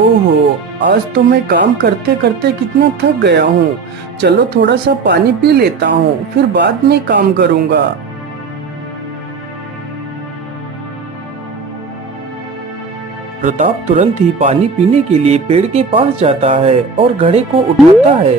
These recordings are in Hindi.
ओहो, आज तो मैं काम करते करते कितना थक गया हूँ। चलो थोड़ा सा पानी पी लेता हूँ, फिर बाद में काम करूँगा। प्रताप तुरंत ही पानी पीने के लिए पेड़ के पास जाता है और घड़े को उठाता है।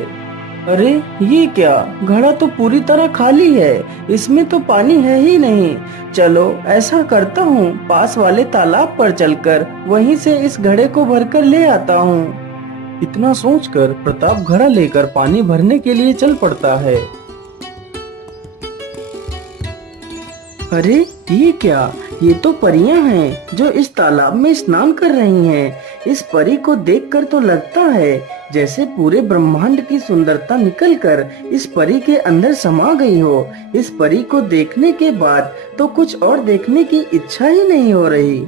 अरे ये क्या, घड़ा तो पूरी तरह खाली है, इसमें तो पानी है ही नहीं। चलो ऐसा करता हूँ, पास वाले तालाब पर चलकर वहीं से इस घड़े को भरकर ले आता हूँ। इतना सोचकर प्रताप घड़ा लेकर पानी भरने के लिए चल पड़ता है। अरे ये क्या, ये तो परियां हैं जो इस तालाब में स्नान कर रही हैं। इस परी को देखकर तो लगता है जैसे पूरे ब्रह्मांड की सुंदरता निकलकर इस परी के अंदर समा गई हो। इस परी को देखने के बाद तो कुछ और देखने की इच्छा ही नहीं हो रही।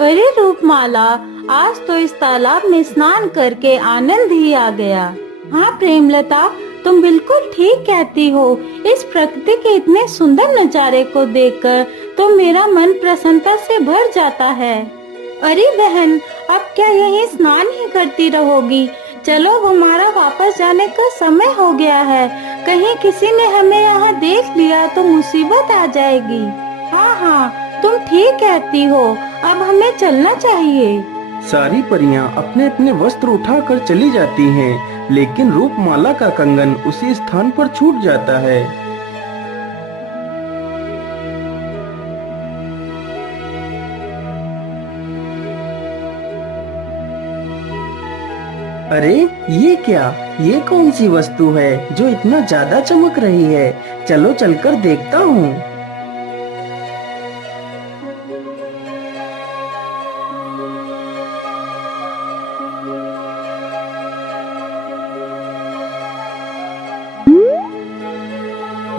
अरे रूपमाला, आज तो इस तालाब में स्नान करके आनंद ही आ गया। हाँ प्रेमलता, तुम बिल्कुल ठीक कहती हो। इस प्रकृति के इतने सुंदर नजारे को देखकर तो मेरा मन प्रसन्नता से भर जाता है। अरे बहन, अब क्या यही स्नान ही करती रहोगी? चलो, अब हमारा वापस जाने का समय हो गया है। कहीं किसी ने हमें यहाँ देख लिया तो मुसीबत आ जाएगी। हाँ हाँ, तुम ठीक कहती हो, अब हमें चलना चाहिए। सारी परियां अपने अपने वस्त्र उठाकर चली जाती हैं, लेकिन रूपमाला का कंगन उसी स्थान पर छूट जाता है। अरे ये क्या, ये कौन सी वस्तु है जो इतना ज्यादा चमक रही है? चलो चलकर देखता हूँ।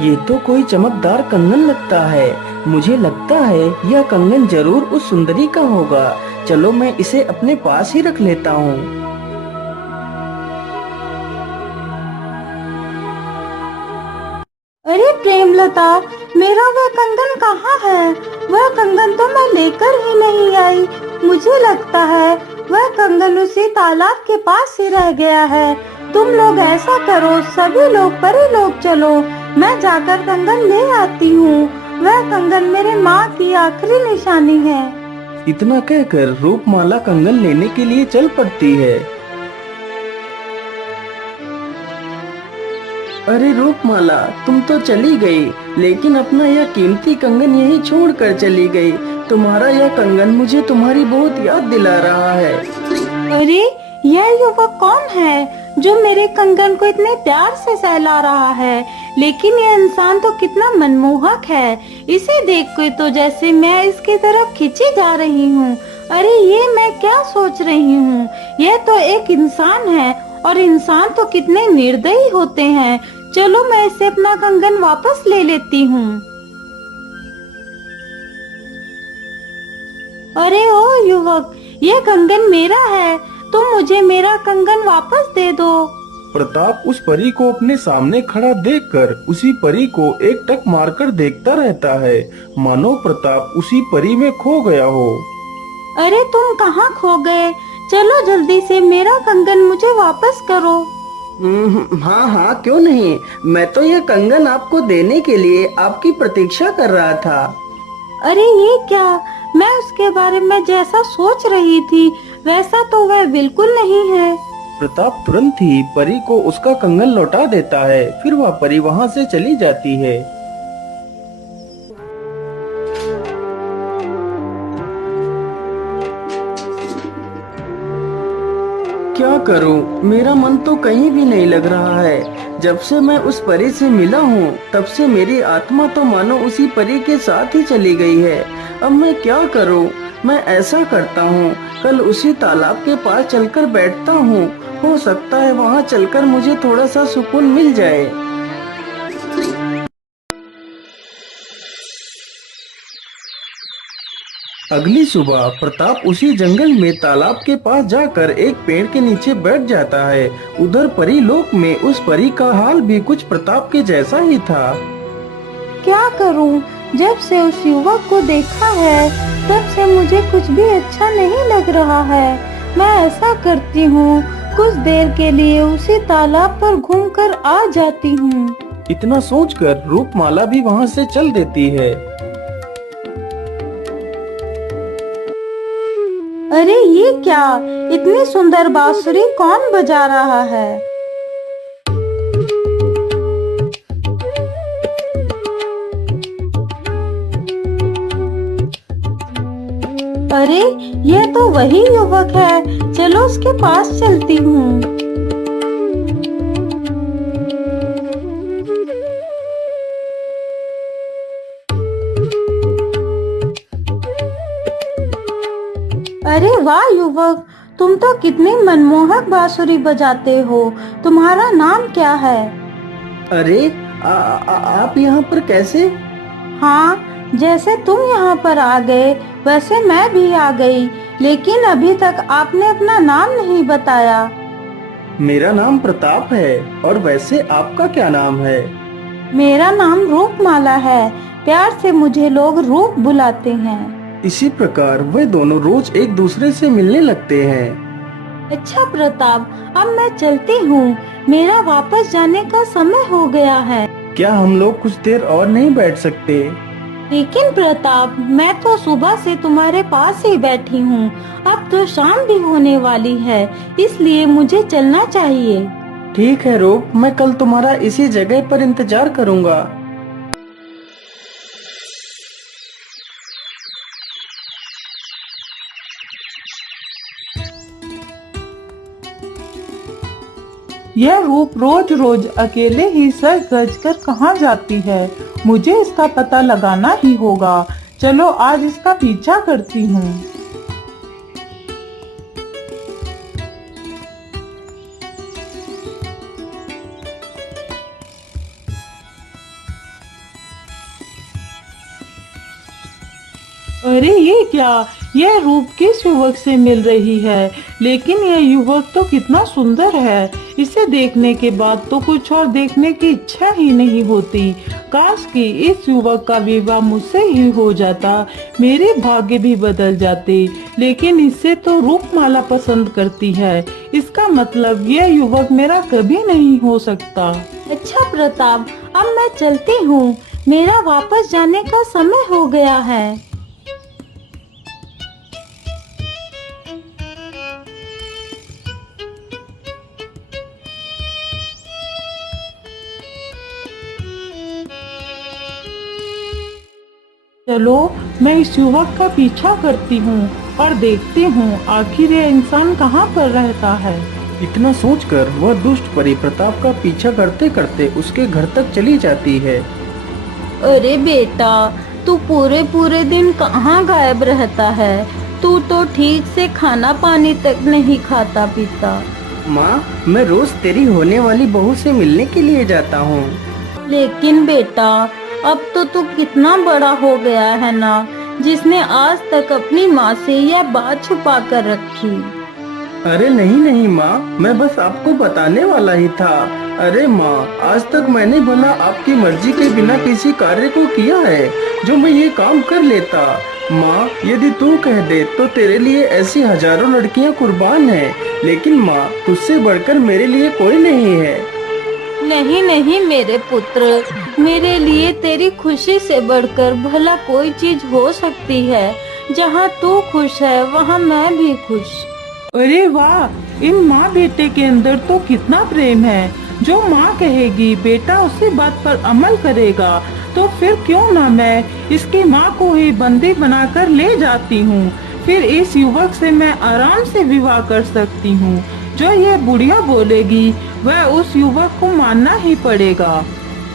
ये तो कोई चमकदार कंगन लगता है। मुझे लगता है यह कंगन जरूर उस सुंदरी का होगा। चलो मैं इसे अपने पास ही रख लेता हूँ। अरे प्रेमलता, मेरा वह कंगन कहाँ है? वह कंगन तो मैं लेकर ही नहीं आई। मुझे लगता है वह कंगन उसी तालाब के पास ही रह गया है। तुम लोग ऐसा करो, सभी लोग परे लोग चलो, मैं जाकर कंगन ले आती हूँ। वह कंगन मेरे माँ की आखिरी निशानी है। इतना कहकर रूपमाला कंगन लेने के लिए चल पड़ती है। अरे रूपमाला, तुम तो चली गई, लेकिन अपना यह कीमती कंगन यहीं छोड़कर चली गई। तुम्हारा यह कंगन मुझे तुम्हारी बहुत याद दिला रहा है। अरे यह युवक कौन है जो मेरे कंगन को इतने प्यार से सहला रहा है? लेकिन यह इंसान तो कितना मनमोहक है। इसे देख के तो जैसे मैं इसकी तरफ खींची जा रही हूँ। अरे ये मैं क्या सोच रही हूँ? यह तो एक इंसान है, और इंसान तो कितने निर्दयी होते हैं। चलो मैं इसे अपना कंगन वापस ले लेती हूँ। अरे ओ युवक, ये कंगन मेरा है, तुम मुझे मेरा कंगन वापस दे दो। प्रताप उस परी को अपने सामने खड़ा देखकर उसी परी को एक टक मारकर देखता रहता है, मानो प्रताप उसी परी में खो गया हो। अरे तुम कहाँ खो गए? चलो जल्दी से मेरा कंगन मुझे वापस करो। हाँ हाँ, क्यों नहीं। मैं तो यह कंगन आपको देने के लिए आपकी प्रतीक्षा कर रहा था। अरे ये क्या, मैं उसके बारे में जैसा सोच रही थी वैसा तो वह बिल्कुल नहीं है। प्रताप तुरंत ही परी को उसका कंगन लौटा देता है। फिर वह परी वहाँ से चली जाती है। क्या करूं, मेरा मन तो कहीं भी नहीं लग रहा है। जब से मैं उस परी से मिला हूँ, तब से मेरी आत्मा तो मानो उसी परी के साथ ही चली गई है। अब मैं क्या करूं? मैं ऐसा करता हूँ, कल उसी तालाब के पास चलकर बैठता हूँ। हो सकता है वहाँ चलकर मुझे थोड़ा सा सुकून मिल जाए। अगली सुबह प्रताप उसी जंगल में तालाब के पास जाकर एक पेड़ के नीचे बैठ जाता है। उधर परी लोक में उस परी का हाल भी कुछ प्रताप के जैसा ही था। क्या करूं? जब से उस युवक को देखा है तब से मुझे कुछ भी अच्छा नहीं लग रहा है। मैं ऐसा करती हूँ, कुछ देर के लिए उसी तालाब पर घूमकर आ जाती हूँ। इतना सोचकर रूपमाला भी वहाँ से चल देती है। अरे ये क्या, इतनी सुंदर बांसुरी कौन बजा रहा है? अरे ये तो वही युवक है, चलो उसके पास चलती हूँ। अरे वाह युवक, तुम तो कितनी मनमोहक बांसुरी बजाते हो। तुम्हारा नाम क्या है? अरे आप यहाँ पर कैसे? हाँ, जैसे तुम यहाँ पर आ गए वैसे मैं भी आ गई, लेकिन अभी तक आपने अपना नाम नहीं बताया। मेरा नाम प्रताप है, और वैसे आपका क्या नाम है? मेरा नाम रूपमाला है, प्यार से मुझे लोग रूप बुलाते हैं। इसी प्रकार वे दोनों रोज एक दूसरे से मिलने लगते हैं। अच्छा प्रताप, अब मैं चलती हूँ, मेरा वापस जाने का समय हो गया है। क्या हम लोग कुछ देर और नहीं बैठ सकते? लेकिन प्रताप, मैं तो सुबह से तुम्हारे पास ही बैठी हूँ, अब तो शाम भी होने वाली है, इसलिए मुझे चलना चाहिए। ठीक है रूप, मैं कल तुम्हारा इसी जगह पर इंतजार करूँगा। यह रूप रोज रोज अकेले ही सज धज कर कहाँ जाती है? मुझे इसका पता लगाना ही होगा। चलो आज इसका पीछा करती हूँ। अरे ये क्या, यह रूप किस युवक से मिल रही है? लेकिन यह युवक तो कितना सुंदर है, इसे देखने के बाद तो कुछ और देखने की इच्छा ही नहीं होती। काश कि इस युवक का विवाह मुझसे ही हो जाता, मेरे भाग्य भी बदल जाते। लेकिन इससे तो रूपमाला पसंद करती है, इसका मतलब यह युवक मेरा कभी नहीं हो सकता। अच्छा प्रताप, अब मैं चलती हूँ, मेरा वापस जाने का समय हो गया है। चलो मैं इस युवक का पीछा करती हूँ और देखती हूँ आखिर ये इंसान कहाँ पर रहता है। इतना सोचकर वह दुष्ट परी प्रताप का पीछा करते करते उसके घर तक चली जाती है। अरे बेटा, तू पूरे पूरे दिन कहाँ गायब रहता है? तू तो ठीक से खाना पानी तक नहीं खाता पीता। माँ, मैं रोज तेरी होने वाली बहू से मिलने के लिए जाता हूँ। लेकिन बेटा, अब तो तू कितना बड़ा हो गया है ना, जिसने आज तक अपनी माँ से यह बात छुपा कर रखी। अरे नहीं नहीं माँ, मैं बस आपको बताने वाला ही था। अरे माँ, आज तक मैंने भला आपकी मर्जी के बिना किसी कार्य को किया है जो मैं ये काम कर लेता? माँ, यदि तू कह दे तो तेरे लिए ऐसी हजारों लड़कियाँ कुर्बान हैं, लेकिन माँ तुझसे बढ़कर मेरे लिए कोई नहीं है। नहीं नहीं मेरे पुत्र, मेरे लिए तेरी खुशी से बढ़कर भला कोई चीज हो सकती है? जहाँ तू खुश है वहाँ मैं भी खुश। अरे वाह, इन माँ बेटे के अंदर तो कितना प्रेम है। जो माँ कहेगी बेटा उसी बात पर अमल करेगा, तो फिर क्यों ना मैं इसकी माँ को ही बंदी बनाकर ले जाती हूँ। फिर इस युवक से मैं आराम से विवाह कर सकती हूँ। जो ये बुढ़िया बोलेगी वह उस युवक को मानना ही पड़ेगा।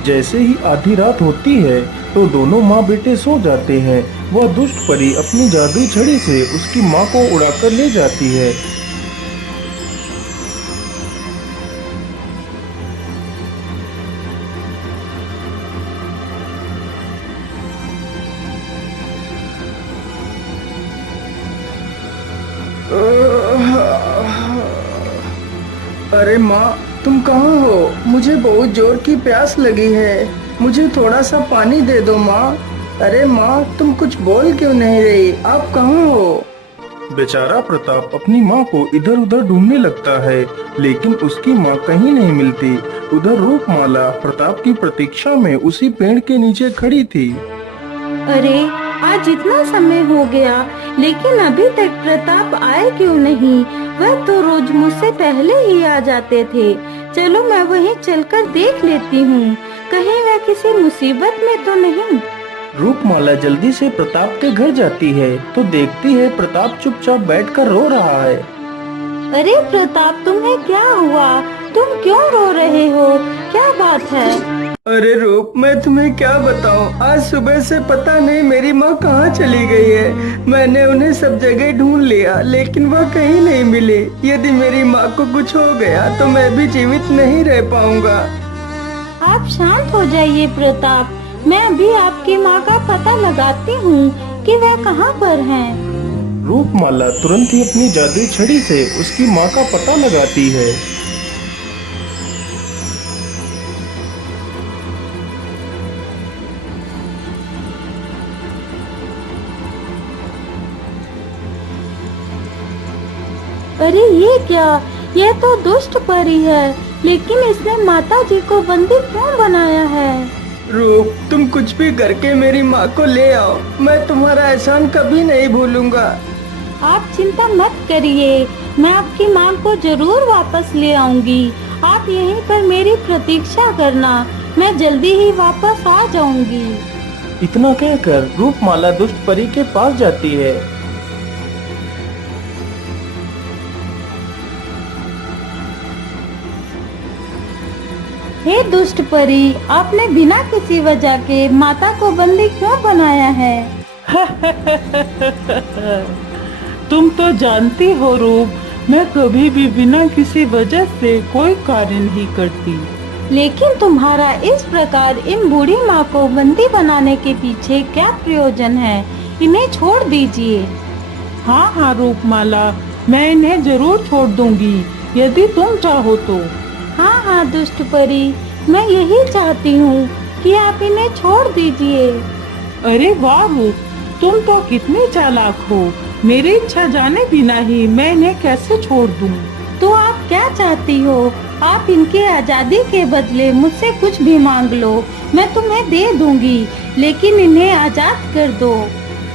जैसे ही आधी रात होती है तो दोनों माँ बेटे सो जाते हैं। वह दुष्ट परी अपनी जादुई छड़ी से उसकी माँ को उड़ाकर ले जाती है। अरे माँ, तुम कहाँ हो? मुझे बहुत जोर की प्यास लगी है, मुझे थोड़ा सा पानी दे दो माँ। अरे माँ, तुम कुछ बोल क्यों नहीं रही? आप कहाँ हो? बेचारा प्रताप अपनी माँ को इधर उधर ढूंढने लगता है, लेकिन उसकी माँ कहीं नहीं मिलती। उधर रूपमाला प्रताप की प्रतीक्षा में उसी पेड़ के नीचे खड़ी थी। अरे आज इतना समय हो गया, लेकिन अभी तक प्रताप आए क्यों नहीं? वह तो रोज मुझसे पहले ही आ जाते थे। चलो मैं वहीं चलकर देख लेती हूँ, कहीं वह किसी मुसीबत में तो नहीं। रूपमाला जल्दी से प्रताप के घर जाती है तो देखती है प्रताप चुपचाप बैठकर रो रहा है। अरे प्रताप, तुम्हें क्या हुआ? तुम क्यों रो रहे हो? क्या बात है? अरे रूप, मैं तुम्हें क्या बताऊं, आज सुबह से पता नहीं मेरी माँ कहाँ चली गई है। मैंने उन्हें सब जगह ढूंढ लिया, लेकिन वह कहीं नहीं मिली। यदि मेरी माँ को कुछ हो गया तो मैं भी जीवित नहीं रह पाऊंगा। आप शांत हो जाइए प्रताप, मैं अभी आपकी माँ का पता लगाती हूँ कि वह कहाँ पर हैं। रूपमाला तुरंत ही अपनी जादुई छड़ी से उसकी माँ का पता लगाती है। अरे ये क्या? यह तो दुष्ट परी है, लेकिन इसने माता जी को बंदी क्यों बनाया है? रूप, तुम कुछ भी करके मेरी माँ को ले आओ, मैं तुम्हारा एहसान कभी नहीं भूलूंगा। आप चिंता मत करिए, मैं आपकी माँ को जरूर वापस ले आऊंगी। आप यहीं पर मेरी प्रतीक्षा करना, मैं जल्दी ही वापस आ जाऊंगी। इतना कहकर रूपमाला दुष्ट परी के पास जाती है। हे दुष्ट परी, आपने बिना किसी वजह के माता को बंदी क्यों बनाया है? तुम तो जानती हो रूप, मैं कभी भी बिना किसी वजह से कोई कार्य नहीं करती। लेकिन तुम्हारा इस प्रकार इन बूढ़ी माँ को बंदी बनाने के पीछे क्या प्रयोजन है? इन्हें छोड़ दीजिए। हाँ हाँ रूपमाला, मैं इन्हें जरूर छोड़ दूंगी, यदि तुम चाहो तो। हाँ हाँ दुष्ट परी, मैं यही चाहती हूँ कि आप इन्हें छोड़ दीजिए। अरे वाह रूप, तुम तो कितनी चालाक हो। मेरी इच्छा जाने बिना ही मैं इन्हें कैसे छोड़ दूं? तो आप क्या चाहती हो? आप इनके आजादी के बदले मुझसे कुछ भी मांग लो, मैं तुम्हें दे दूंगी, लेकिन इन्हें आजाद कर दो।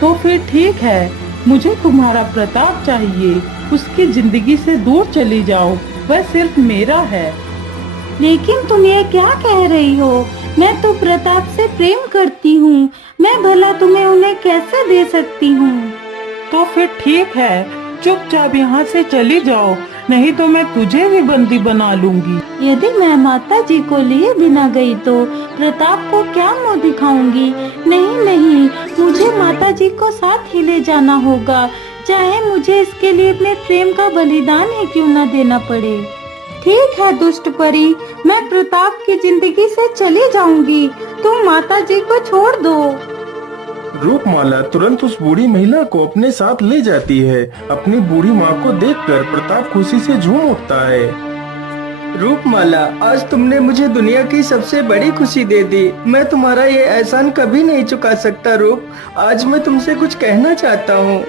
तो फिर ठीक है, मुझे तुम्हारा प्रताप चाहिए। उसकी जिंदगी से दूर चली जाओ, वह सिर्फ मेरा है। लेकिन तुम ये क्या कह रही हो? मैं तो प्रताप से प्रेम करती हूँ, मैं भला तुम्हें उन्हें कैसे दे सकती हूँ? तो फिर ठीक है, चुपचाप यहाँ से चली जाओ, नहीं तो मैं तुझे भी बंदी बना लूंगी। यदि मैं माता जी को लिए बिना गई तो प्रताप को क्या मुंह दिखाऊंगी? नहीं नहीं, मुझे माता जी को साथ ही ले जाना होगा, चाहे मुझे इसके लिए अपने प्रेम का बलिदान ही क्यों न देना पड़े। ठीक है दुष्ट परी, मैं प्रताप की जिंदगी से चली जाऊंगी, तुम माता जी को छोड़ दो। रूपमाला तुरंत उस बूढ़ी महिला को अपने साथ ले जाती है। अपनी बूढ़ी माँ को देखकर प्रताप खुशी से झूम उठता है। रूपमाला, आज तुमने मुझे दुनिया की सबसे बड़ी खुशी दे दी। मैं तुम्हारा ये एहसान कभी नहीं चुका सकता। रूप, आज मैं तुमसे कुछ कहना चाहता हूँ।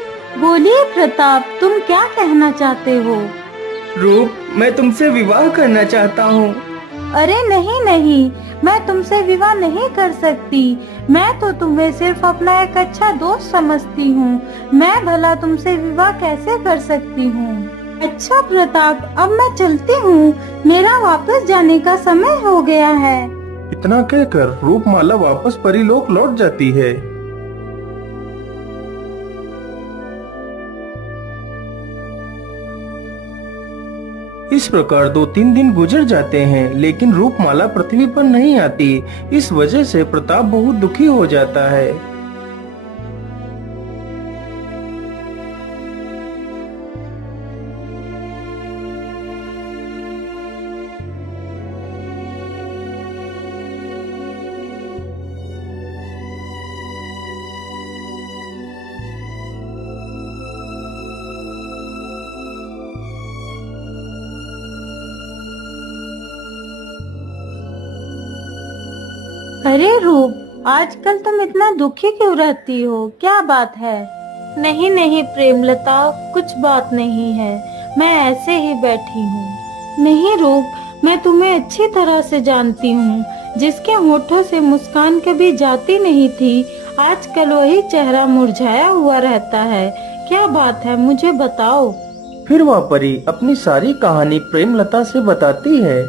बोलिए प्रताप, तुम क्या कहना चाहते हो? रूप, मैं तुमसे विवाह करना चाहता हूँ। अरे नहीं नहीं, मैं तुमसे विवाह नहीं कर सकती। मैं तो तुम्हें सिर्फ अपना एक अच्छा दोस्त समझती हूँ, मैं भला तुमसे विवाह कैसे कर सकती हूँ? अच्छा प्रताप, अब मैं चलती हूँ, मेरा वापस जाने का समय हो गया है। इतना कहकर रूपमाला वापस परीलोक लौट जाती है। इस प्रकार 2-3 दिन गुजर जाते हैं, लेकिन रूपमाला पृथ्वी पर नहीं आती। इस वजह से प्रताप बहुत दुखी हो जाता है। अरे रूप, आजकल तुम इतना दुखी क्यों रहती हो? क्या बात है? नहीं नहीं प्रेमलता, कुछ बात नहीं है, मैं ऐसे ही बैठी हूँ। नहीं रूप, मैं तुम्हें अच्छी तरह से जानती हूँ। जिसके होठों से मुस्कान कभी जाती नहीं थी, आजकल वही चेहरा मुरझाया हुआ रहता है। क्या बात है, मुझे बताओ। फिर वह परी अपनी सारी कहानी प्रेमलता से बताती है।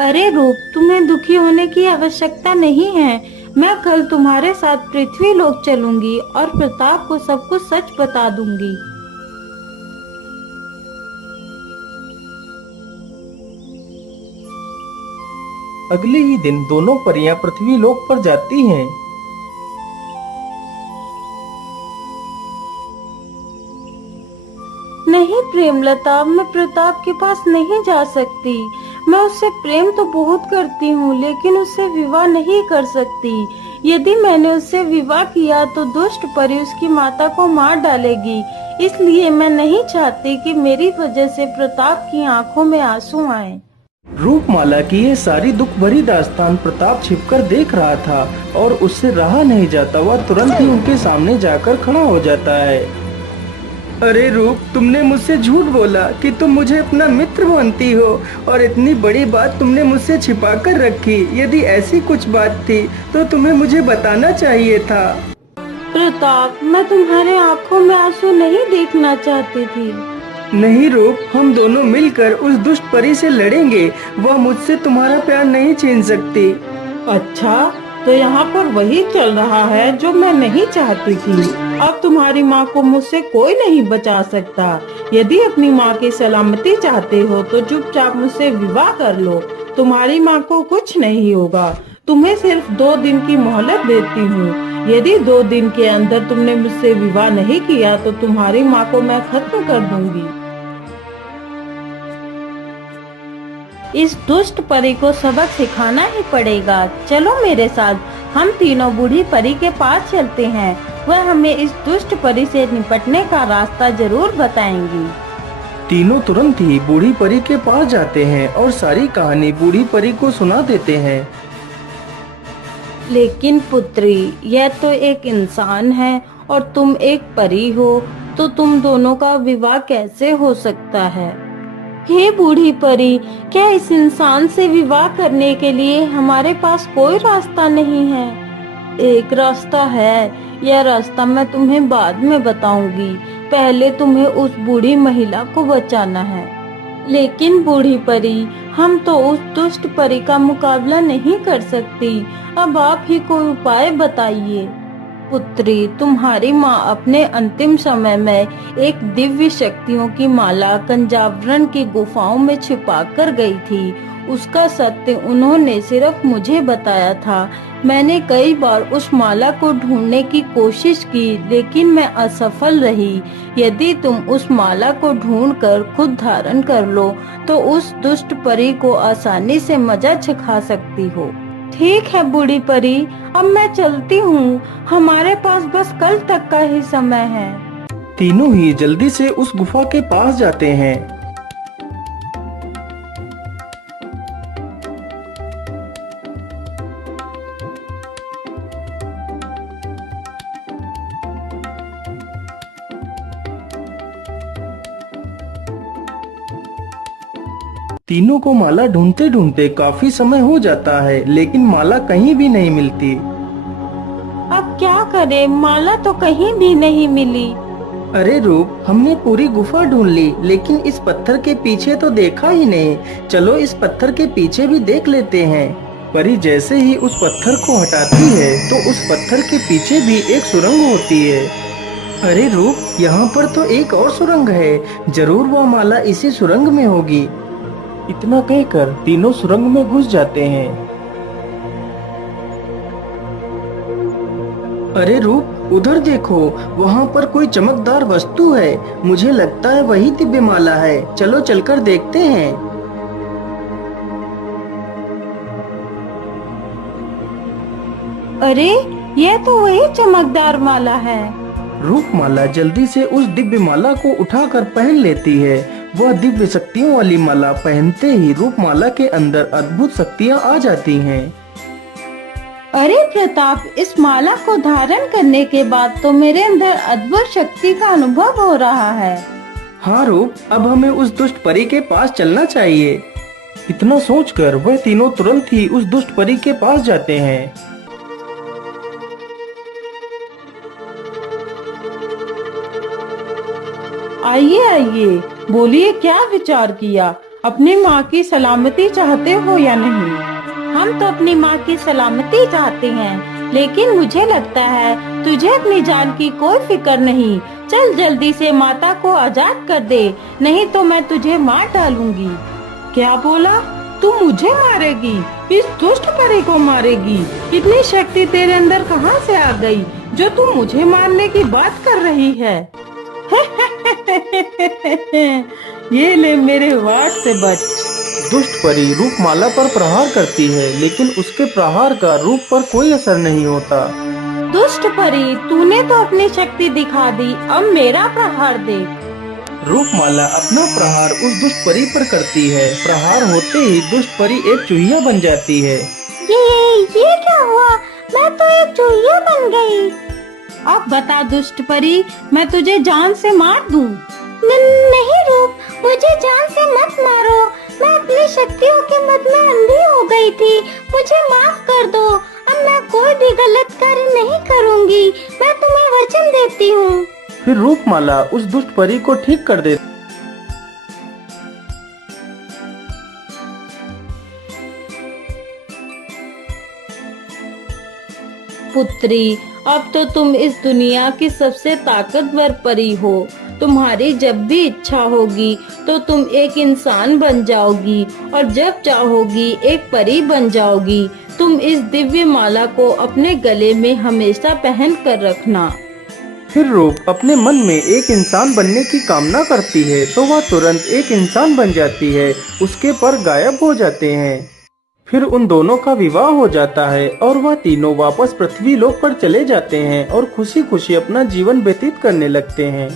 अरे रूप, तुम्हें दुखी होने की आवश्यकता नहीं है। मैं कल तुम्हारे साथ पृथ्वी लोक चलूंगी और प्रताप को सब कुछ सच बता दूंगी। अगले ही दिन दोनों परियां पृथ्वी लोक पर जाती हैं। नहीं प्रेमलता, मैं प्रताप के पास नहीं जा सकती। मैं उससे प्रेम तो बहुत करती हूँ, लेकिन उससे विवाह नहीं कर सकती। यदि मैंने उससे विवाह किया तो दुष्ट परी उसकी माता को मार डालेगी। इसलिए मैं नहीं चाहती कि मेरी वजह से प्रताप की आंखों में आंसू आए। रूपमाला की ये सारी दुख भरी दास्तान प्रताप छिपकर देख रहा था और उससे रहा नहीं जाता। वह तुरंत ही उनके सामने जाकर खड़ा हो जाता है। अरे रूप, तुमने मुझसे झूठ बोला कि तुम मुझे अपना मित्र मानती हो और इतनी बड़ी बात तुमने मुझसे छिपा कर रखी। यदि ऐसी कुछ बात थी तो तुम्हें मुझे बताना चाहिए था। प्रताप, मैं तुम्हारे आंखों में आंसू नहीं देखना चाहती थी। नहीं रूप, हम दोनों मिलकर उस दुष्ट परी से लड़ेंगे। वह मुझसे तुम्हारा प्यार नहीं छीन सकती। अच्छा, तो यहाँ पर वही चल रहा है जो मैं नहीं चाहती थी। अब तुम्हारी माँ को मुझसे कोई नहीं बचा सकता। यदि अपनी माँ की सलामती चाहते हो तो चुपचाप मुझसे विवाह कर लो। तुम्हारी माँ को कुछ नहीं होगा। तुम्हें सिर्फ 2 दिन की मोहलत देती हूँ। यदि 2 दिन के अंदर तुमने मुझसे विवाह नहीं किया तो तुम्हारी माँ को मैं खत्म कर दूंगी। इस दुष्ट परी को सबक सिखाना ही पड़ेगा। चलो मेरे साथ, हम तीनों बूढ़ी परी के पास चलते हैं। वह हमें इस दुष्ट परी से निपटने का रास्ता जरूर बताएंगी। तीनों तुरंत ही बूढ़ी परी के पास जाते हैं और सारी कहानी बूढ़ी परी को सुना देते हैं। लेकिन पुत्री, यह तो एक इंसान है और तुम एक परी हो, तो तुम दोनों का विवाह कैसे हो सकता है? हे बूढ़ी परी, क्या इस इंसान से विवाह करने के लिए हमारे पास कोई रास्ता नहीं है? एक रास्ता है, यह रास्ता मैं तुम्हें बाद में बताऊंगी। पहले तुम्हें उस बूढ़ी महिला को बचाना है। लेकिन बूढ़ी परी, हम तो उस दुष्ट परी का मुकाबला नहीं कर सकती। अब आप ही कोई उपाय बताइए। पुत्री, तुम्हारी माँ अपने अंतिम समय में एक दिव्य शक्तियों की माला कंजावरण की गुफाओं में छिपा कर गई थी। उसका सत्य उन्होंने सिर्फ मुझे बताया था। मैंने कई बार उस माला को ढूंढने की कोशिश की, लेकिन मैं असफल रही। यदि तुम उस माला को ढूंढकर खुद धारण कर लो तो उस दुष्ट परी को आसानी से मजा चखा सकती हो। ठीक है बूढ़ी परी, अब मैं चलती हूँ। हमारे पास बस कल तक का ही समय है। तीनों ही जल्दी से उस गुफा के पास जाते हैं। तीनों को माला ढूंढते ढूंढते काफी समय हो जाता है, लेकिन माला कहीं भी नहीं मिलती। अब क्या करें, माला तो कहीं भी नहीं मिली। अरे रूप, हमने पूरी गुफा ढूंढ ली, लेकिन इस पत्थर के पीछे तो देखा ही नहीं। चलो इस पत्थर के पीछे भी देख लेते हैं। परी जैसे ही उस पत्थर को हटाती है तो उस पत्थर के पीछे भी एक सुरंग होती है। अरे रूप, यहाँ पर तो एक और सुरंग है। जरूर वह माला इसी सुरंग में होगी। इतना कहकर तीनों सुरंग में घुस जाते हैं। अरे रूप, उधर देखो, वहाँ पर कोई चमकदार वस्तु है। मुझे लगता है वही दिव्य माला है। चलो चलकर देखते हैं। अरे, यह तो वही चमकदार माला है। रूपमाला जल्दी से उस दिव्य माला को उठाकर पहन लेती है। वह दिव्य शक्तियों वाली माला पहनते ही रूपमाला के अंदर अद्भुत शक्तियाँ आ जाती हैं। अरे प्रताप, इस माला को धारण करने के बाद तो मेरे अंदर अद्भुत शक्ति का अनुभव हो रहा है। हाँ रूप, अब हमें उस दुष्ट परी के पास चलना चाहिए। इतना सोचकर वह तीनों तुरंत ही उस दुष्ट परी के पास जाते हैं। आइए आइए, बोलिए क्या विचार किया? अपनी माँ की सलामती चाहते हो या नहीं? हम तो अपनी माँ की सलामती चाहते हैं, लेकिन मुझे लगता है तुझे अपनी जान की कोई फिक्र नहीं। चल जल्दी से माता को आजाद कर दे, नहीं तो मैं तुझे मार डालूंगी। क्या बोला? तू मुझे मारेगी? इस दुष्ट परी को मारेगी? इतनी शक्ति तेरे अंदर कहाँ से आ गई जो तू मुझे मारने की बात कर रही है? ये ले मेरे वार से बच। दुष्ट परी रूपमाला पर प्रहार करती है, लेकिन उसके प्रहार का रूप पर कोई असर नहीं होता। दुष्ट परी, तूने तो अपनी शक्ति दिखा दी, अब मेरा प्रहार दे। रूपमाला अपना प्रहार उस दुष्ट परी पर करती है। प्रहार होते ही दुष्ट परी एक चूहिया बन जाती है। ये क्या हुआ? मैं तो एक चूहिया बन गई। अब बता दुष्ट परी, मैं तुझे जान से मार दूं? नहीं रूप, मुझे जान से मत मारो। मैं अपनी शक्तियों के मद में अंधी हो गई थी, मुझे माफ कर दो। अब मैं कोई भी गलत कार्य नहीं करूंगी, मैं तुम्हें वचन देती हूँ। फिर रूपमाला उस दुष्ट परी को ठीक कर देती। पुत्री, अब तो तुम इस दुनिया की सबसे ताकतवर परी हो। तुम्हारी जब भी इच्छा होगी तो तुम एक इंसान बन जाओगी, और जब चाहोगी एक परी बन जाओगी। तुम इस दिव्य माला को अपने गले में हमेशा पहन कर रखना। फिर रूप अपने मन में एक इंसान बनने की कामना करती है, तो वह तुरंत एक इंसान बन जाती है। उसके पर गायब हो जाते हैं। फिर उन दोनों का विवाह हो जाता है और वह तीनों वापस पृथ्वी लोक पर चले जाते हैं और खुशी खुशी अपना जीवन व्यतीत करने लगते हैं।